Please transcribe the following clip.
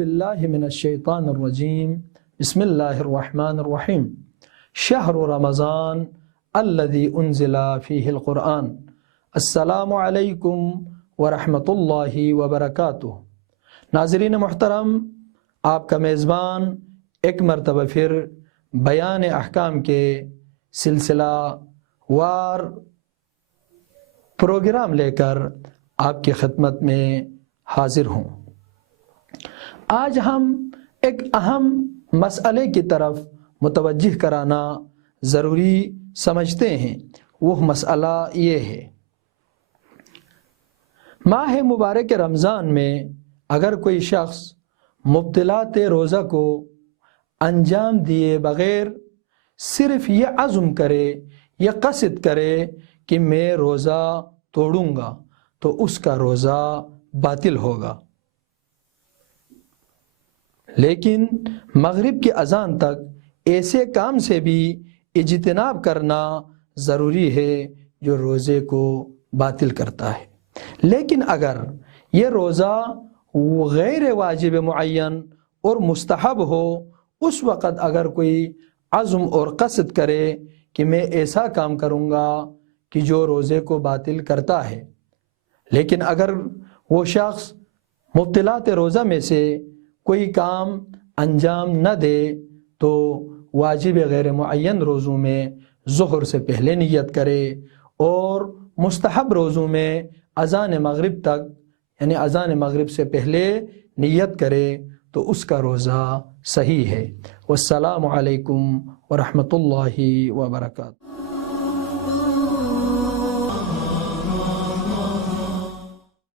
باللہ من الشیطان الرجیم بسم اللہ الرحمن الرحیم شہر رمضان الذی انزل فیہ القرآن السلام علیکم ورحمۃ اللہ وبرکاتہ۔ ناظرین محترم، آپ کا میزبان ایک مرتبہ پھر بیان احکام کے سلسلہ وار پروگرام لے کر آپ کی خدمت میں حاضر ہوں۔ آج ہم ایک اہم مسئلے کی طرف متوجہ کرانا ضروری سمجھتے ہیں۔ وہ مسئلہ یہ ہے، ماہ مبارک رمضان میں اگر کوئی شخص مبطلات روزہ کو انجام دیے بغیر صرف یہ عزم کرے یا قصد کرے کہ میں روزہ توڑوں گا تو اس کا روزہ باطل ہوگا، لیکن مغرب کی اذان تک ایسے کام سے بھی اجتناب کرنا ضروری ہے جو روزے کو باطل کرتا ہے۔ لیکن اگر یہ روزہ غیر واجب معین اور مستحب ہو، اس وقت اگر کوئی عزم اور قصد کرے کہ میں ایسا کام کروں گا کہ جو روزے کو باطل کرتا ہے، لیکن اگر وہ شخص مبطلات روزہ میں سے کوئی کام انجام نہ دے تو واجب غیر معین روزوں میں ظہر سے پہلے نیت کرے اور مستحب روزوں میں اذان مغرب تک یعنی اذان مغرب سے پہلے نیت کرے تو اس کا روزہ صحیح ہے۔ والسلام علیکم ورحمۃ اللہ وبرکاتہ۔